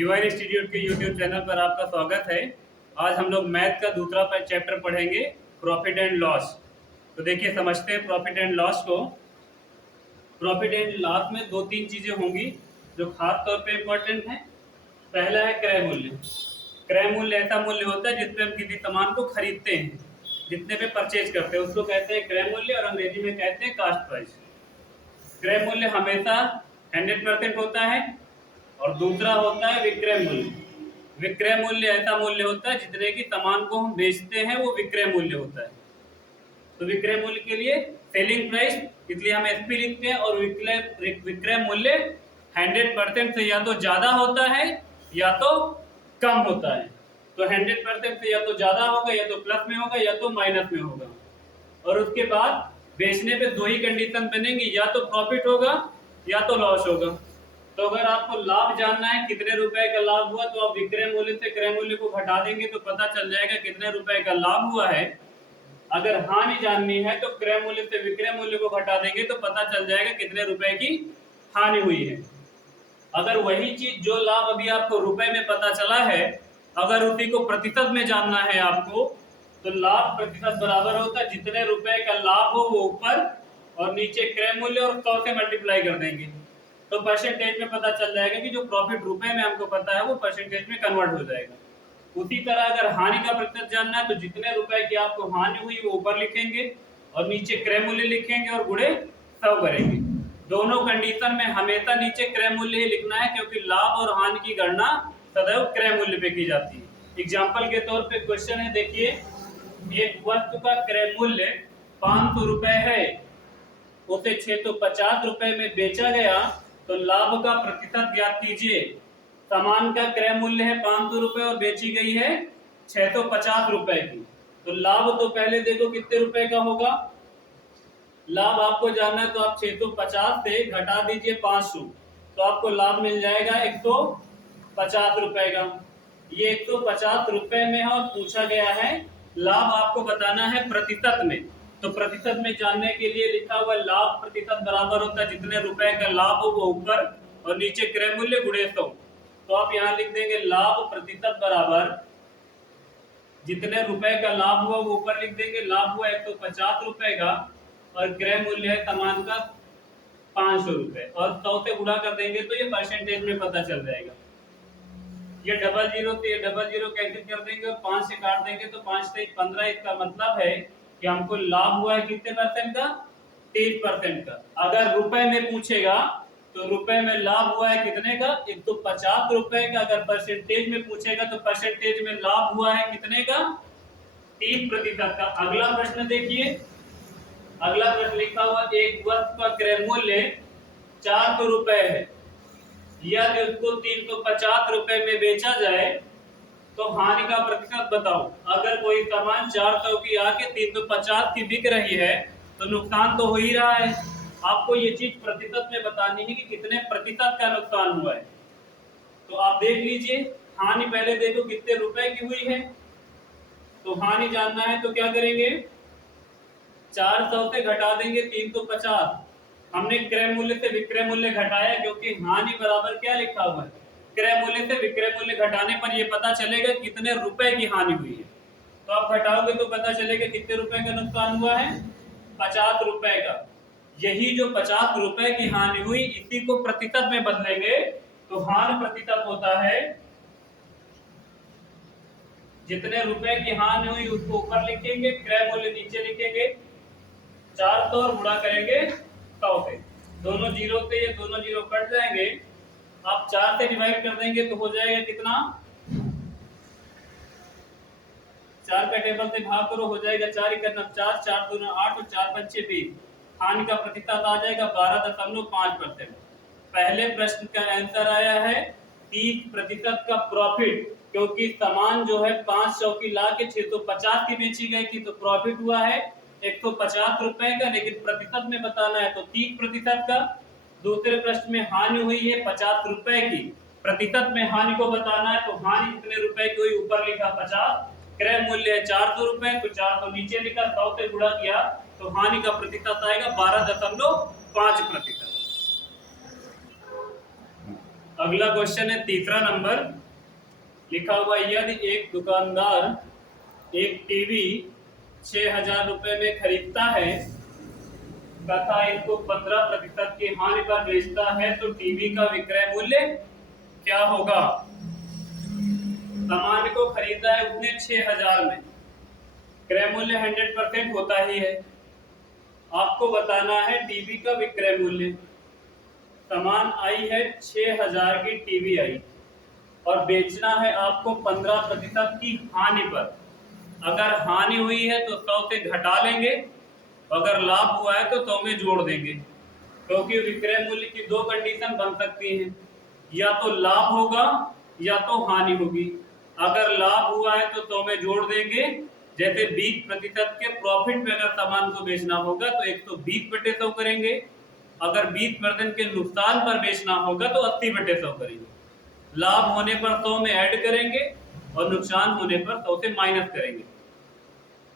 Divine institute के YouTube channel पर आपका स्वागत है। आज हम लोग मैथ का दूसरा चैप्टर पढ़ेंगे, प्रॉफिट एंड लॉस। तो देखिए, समझते हैं प्रॉफिट एंड लॉस को। प्रॉफिट एंड लॉस में दो तीन चीज़ें होंगी जो खास तौर पे इम्पोर्टेंट हैं। पहला है क्रय मूल्य। क्रय मूल्य ऐसा मूल्य होता है जिसपे हम किसी सामान को खरीदते हैं, जितने पे परचेज करते हैं उसको कहते हैं क्रय मूल्य, और अंग्रेजी में कहते हैं कास्ट प्राइस। क्रय मूल्य हमेशा 100% होता है और दूसरा होता है विक्रय मूल्य। विक्रय मूल्य ऐसा मूल्य होता है जितने की सामान को हम बेचते हैं वो विक्रय मूल्य होता है। तो विक्रय मूल्य के लिए सेलिंग प्राइस, इसलिए हम एसपी लिखते हैं, और विक्रय मूल्य 100% से या तो ज्यादा होता है या तो कम होता है। तो 100% से या तो ज्यादा होगा, या तो प्लस में होगा, या तो माइनस में होगा। और उसके बाद बेचने पे दो ही कंडीशन बनेंगी, या तो प्रॉफिट होगा या तो लॉस होगा। तो अगर आपको लाभ जानना है कितने रुपए का लाभ हुआ, तो आप विक्रय मूल्य से क्रय मूल्य को घटा देंगे तो पता चल जाएगा कितने रुपए का लाभ हुआ है। अगर हानि जाननी है तो क्रय मूल्य से विक्रय मूल्य को घटा देंगे तो पता चल जाएगा कितने रुपए की हानि हुई है। अगर वही चीज जो लाभ अभी आपको रुपए में पता चला है, अगर उसी को प्रतिशत में जानना है आपको, तो लाभ प्रतिशत बराबर होता है जितने रुपए का लाभ हो वो ऊपर और नीचे क्रय मूल्य और 100 से मल्टीप्लाई कर देंगे तो परसेंटेज में पता चल जाएगा कि जो प्रॉफिट रुपए में हमको पता है वो परसेंटेज में कन्वर्ट हो जाएगा। उसी तरह अगर हानि का प्रतिशत जानना है तो जितने रुपए की आपको हानि हुई वो ऊपर लिखेंगे और नीचे क्रय मूल्य लिखेंगे और गुणे 100 करेंगे। दोनों कंडीशन में हमेशा नीचे क्रय मूल्य ही लिखना है, क्योंकि लाभ और हानि की गणना सदैव क्रय मूल्य पे की जाती है। एग्जाम्पल के तौर पे क्वेश्चन है, देखिए, एक वस्तु का क्रय मूल्य 500 रुपए है, उसे 650 रुपए में बेचा गया, तो लाभ का प्रतिशत ज्ञात कीजिए। सामान का क्रय मूल्य है 500 रुपए और बेची गई है 650 रुपए की, तो लाभ तो पहले देखो कितने रुपए का होगा। लाभ आपको जानना है तो आप 650 से घटा दीजिए 500, तो आपको लाभ मिल जाएगा 150 रुपए का। ये 150 रुपए में है और पूछा गया है लाभ आपको बताना है प्रतिशत में। तो प्रतिशत में जानने के लिए लिखा हुआ लाभ प्रतिशत बराबर होता है जितने रुपए का लाभ हो वो ऊपर और नीचे क्रय मूल्य गुणे 100। तो आप यहाँ लिख देंगे लाभ प्रतिशत बराबर जितने रुपए का लाभ हुआ वो ऊपर लिख देंगे। लाभ हुआ 150 रुपए का और क्रय मूल्य है सामान का 500 रुपए, और 100 से गुणा कर देंगे तो ये परसेंटेज में पता चल जाएगा। ये डबल जीरो से डबल जीरो कैंसिल कर देंगे और 5 से काट देंगे तो 5 से 15। इसका मतलब है कि हमको लाभ हुआ है कितने परसेंट का, 30% का। अगर रुपए में पूछेगा तो रुपए में लाभ हुआ है कितने का, 150 रुपए का। अगर परसेंटेज में पूछेगा तो परसेंटेज में लाभ हुआ है कितने का, 30% का। अगला प्रश्न देखिए, अगला प्रश्न लिखा हुआ एक वस्तु का क्रय मूल्य 400 रुपए है, यदि उसको 350 रुपए में बेचा जाए तो हानि का प्रतिशत बताओ। अगर कोई सामान 400 की आके 350 की बिक रही है तो नुकसान तो हो ही रहा है। आपको ये चीज प्रतिशत में बतानी है कि कितने प्रतिशत का नुकसान हुआ है। तो आप देख लीजिए, हानि पहले देखो कितने रुपए की हुई है। तो हानि जानना है तो क्या करेंगे, 400 से घटा देंगे 350। हमने क्रय मूल्य से विक्रय मूल्य घटाया क्योंकि हानि बराबर क्या लिखा हुआ है, क्रय मूल्य से विक्रय मूल्य घटाने पर यह पता चलेगा कितने रुपए की हानि हुई है। तो आप घटाओगे तो पता चलेगा कितने रुपए का नुकसान हुआ है, 50 रुपए का। यही जो 50 रुपए की हानि हुई इसी को प्रतिशत में बदलेंगे तो हानि प्रतिशत होता है जितने रुपए की हानि हुई उसको ऊपर लिखेंगे, क्रय मूल्य नीचे लिखेंगे, 400 और गुणा करेंगे 100 से। दोनों जीरो से ये दोनों जीरो कट जाएंगे। आप 4 से डिवाइड कर देंगे तो हो जाएगा कितना, 4 का टेबल से भाग करो, हो जाएगा 4 × 4, 4 दूना 8 और 4 पंचे 20। हानि का प्रतिशत आ जाएगा 12.5%। पहले प्रश्न का आंसर आया है 30% का प्रॉफिट, क्योंकि सामान जो है 500 की ला के 650 की बेची गई थी, तो प्रॉफिट हुआ है 150 रुपए का, लेकिन प्रतिशत में बताना है तो 30% का। दूसरे प्रश्न में हानि हुई है 50 रुपए की, प्रतिशत में हानि को बताना है तो हानि कितने रुपए की हुई ऊपर लिखा 50, क्रय मूल्य है 400 रुपए तो 400 नीचे लिखा, 100 से गुणा किया तो हानि का प्रतिशत आएगा 12.5%। अगला क्वेश्चन है तीसरा नंबर, लिखा हुआ यदि एक दुकानदार एक टीवी 6,000 रुपए में खरीदता है तथा इनको 15% की हानि पर बेचता है तो टीवी का विक्रय मूल्य क्या होगा। सामान को खरीदा है उसने 6,000 में, क्रय मूल्य 100% होता ही है। आपको बताना है टीवी का विक्रय मूल्य। सामान आई है 6,000 की टीवी आई और बेचना है आपको 15% की हानि पर। अगर हानि हुई है तो 100 से घटा लेंगे, अगर लाभ हुआ है तो 100 में जोड़ देंगे, क्योंकि विक्रय मूल्य की दो कंडीशन बन सकती हैं, या तो लाभ होगा या तो हानि होगी। अगर लाभ हुआ है तो 100 में जोड़ देंगे, जैसे 20% के प्रॉफिट में अगर सामान को बेचना होगा तो 120/100 करेंगे, अगर 20% के नुकसान पर बेचना होगा तो 80/100 करेंगे। लाभ होने पर 100 में ऐड करेंगे और नुकसान होने पर 100 से माइनस करेंगे।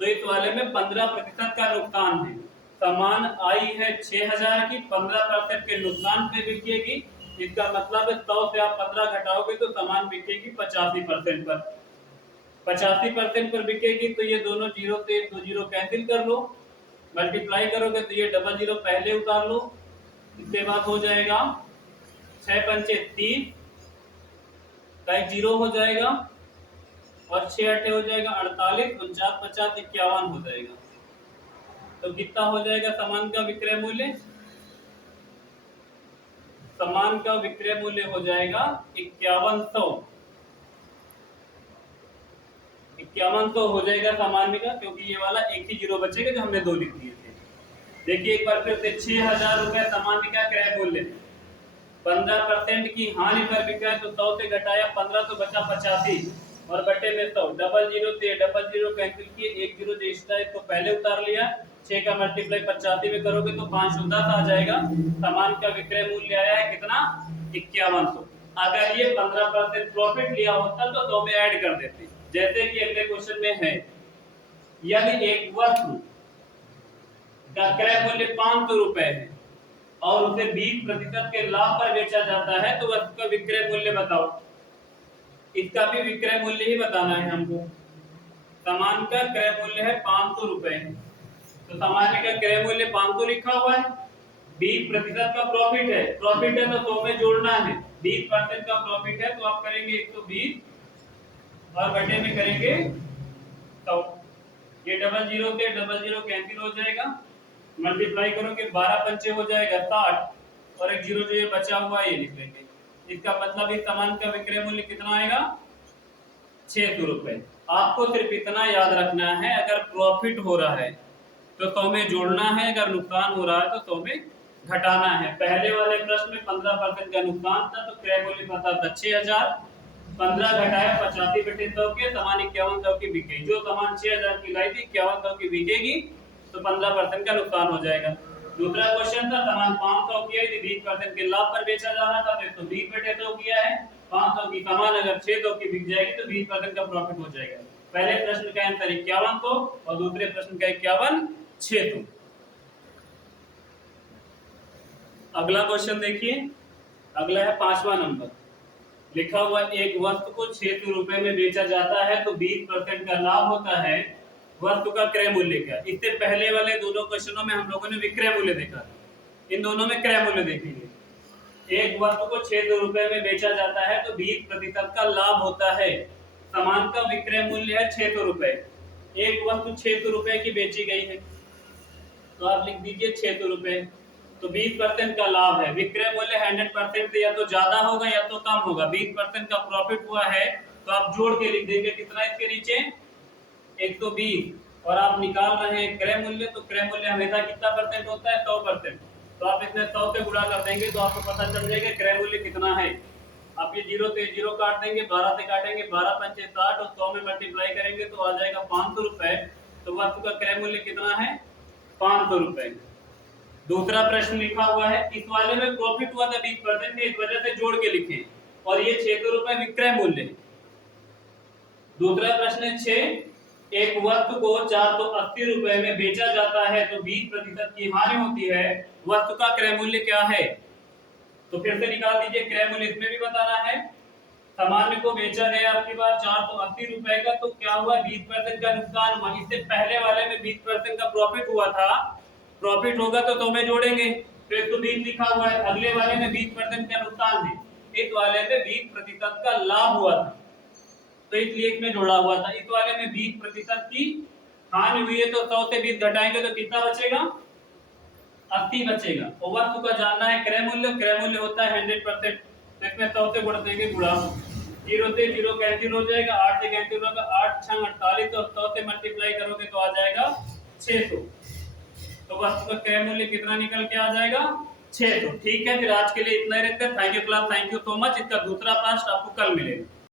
तो इस वाले में 15% का नुकसान है। सामान आई है 6,000 की, 15% के नुकसान पे बिकेगी। इसका मतलब है 100 से आप 15 घटाओगे तो सामान बिकेगी 85% पर। 85% पर बिकेगी तो ये दोनों जीरो से एक दो जीरो कैंसिल कर लो, मल्टीप्लाई करोगे तो ये डबल जीरो पहले उतार लो। इसके बाद हो जाएगा 6 पंचे 30 का एक जीरो हो जाएगा और 6 अठे हो जाएगा 48, 49, 50, 51 हो जाएगा। तो कितना हो जाएगा सामान का विक्रय मूल्य? सामान का विक्रय मूल्य हो जाएगा 5100। 5100 हो जाएगा सामान्य का, क्योंकि ये वाला एक ही जीरो बचेगा जो हमने दो लिख दिए थे। देखिए एक बार फिर से 6,000 रुपए सामान्य का क्रय मूल्य, 15% की हानि पर बिका तो 100 से घटाया 15 तो बचा 85 और बटे में 100, डबल जीरो से डबल जीरो कैंसिल किए, एक जीरो जो एक्स्ट्रा है इसको पहले उतार लिया। 6 का मल्टीप्लाई 85 में करोगे तो 510 आ जाएगा। सामान का विक्रय मूल्य आया है कितना? 5100। अगर ये 15% प्रॉफिट लिया होता तो 100 में ऐड कर देते, जैसे कि अगले क्वेश्चन में है, यदि एक वस्तु का क्रय मूल्य 500 रुपए है और उसे 20% के लाभ पर बेचा जाता है तो वस्तु का विक्रय मूल्य बताओ। इसका भी विक्रय मूल्य ही बताना है हमको। सामान का क्रय मूल्य है 500 रुपए, तो सामान का क्रय मूल्य 500 लिखा हुआ है, 20% का प्रॉफिट है, प्रॉफिट है तो 100 में जोड़ना है। 20% का प्रॉफिट है तो आप करेंगे 120 और बटे में करेंगे 100। ये डबल जीरो से डबल जीरो कैंसिल हो जाएगा, मल्टीप्लाई करोगे 12 पंचे हो जाएगा 60 और एक जीरो जो ये बचा हुआ है ये लिख लेंगे। इसका मतलब इस सामान का विक्रय मूल्य कितना आएगा? 600 रुपए। आपको सिर्फ इतना याद रखना है, अगर प्रॉफिट हो रहा है तो 100 में जोड़ना है, अगर नुकसान हो रहा है तो 100 में घटाना है। पहले वाले प्रश्न में 15% का नुकसान था तो क्रय मूल्य पता था 6,000, 15 घटाया 85/100 के, सामान 5100 की बिकेगी। जो सामान 6,000 की लाई थी 5100 की बिकेगी तो 15% का नुकसान हो जाएगा। दूसरा क्वेश्चन था सामान 500 की है, 20% के लाभ पर बेचा जाना था तो 120/100 किया है। 500 की सामान अगर 600 की बिक जाएगी तो 20% का प्रॉफिट हो जाएगा। पहले प्रश्न का आंसर 5100 और दूसरे प्रश्न का 51,600। अगला क्वेश्चन देखिए, अगला है 5वां नंबर, लिखा हुआ एक वस्तु को 600 रुपए में बेचा जाता है तो 20% का लाभ होता है, वस्तु का क्रय मूल्य क्या? इससे पहले वाले दोनों क्वेश्चनों में हम लोगों ने विक्रय मूल्य देखा, इन दोनों में क्रय मूल्य देखेंगे। एक वस्तु को 600 रुपए में बेचा जाता है तो 20% का लाभ होता है, सामान का विक्रय मूल्य है 600 रुपए। एक वस्तु 600 रुपए की बेची गई है तो आप लिख दीजिए 600 रुपए, तो 20% का लाभ है, विक्रय मूल्य 100% से या तो ज्यादा होगा या तो कम होगा। 20% का प्रॉफिट हुआ है तो आप जोड़ के लिख देंगे कितना इसके नीचे 120, और आप निकाल रहे हैं क्रय मूल्य, तो क्रय मूल्य हमेशा कितना परसेंट होता है? 100%। तो आप इसमें 100 से गुणा कर देंगे तो आपको पता चल जाएगा क्रय मूल्य कितना है। आप ये जीरो से जीरो काट देंगे, 12 से काटेंगे, 12 पंचे 60 और 100 में मल्टीप्लाई करेंगे तो आ जाएगा 500 रुपए। तो वस्तु का क्रय मूल्य कितना है? 500 रुपए। दूसरा प्रश्न लिखा हुआ है, इस वाले में प्रॉफिट हुआ था 20%, इस वजह से जोड़ के लिखे और ये 600 रुपए विक्रय मूल्य है। दूसरा प्रश्न है 6, एक वस्तु को 480 रुपए में बेचा जाता है तो 20% की हानि होती है, वस्तु का क्रय मूल्य क्या है? तो फिर से निकाल दीजिए क्रय मूल्य, इसमें भी बताना है। सामान्य को बेचा गया आपके पास 480 रुपए का, तो क्या हुआ 20% का नुकसान हुआ। इससे पहले वाले में 20% का प्रॉफिट हुआ था, प्रॉफिट होगा तो तुम्हें जोड़ेंगे, तो 120 लिखा हुआ है। अगले वाले में 20% का नुकसान है, इस वाले में 20% का लाभ हुआ था, तो इसलिए इसमें जोड़ा हुआ था। इस वाले में 20% की हानि हुई है, तो 100 से 20 घटाएंगे तो कितना बचेगा, 80 बचेगा। और वस्तु का जानना है क्रय मूल्य, क्रय मूल्य होता है 100%, तो इसमें 100 से गुणा देंगे, गुणा 0 से 0 कैंसिल हो जाएगा, 8 से कैंसिल होगा, 8 6 48, और 100 से मल्टीप्लाई करोगे तो आ जाएगा 600। तो वस्तु का क्रय मूल्य कितना निकल के आ जाएगा, 600। ठीक है, फिर आज के लिए इतना ही रखते हैं। Thank you class, thank you so much. इसका दूसरा पार्ट आपको कल मिलेगा।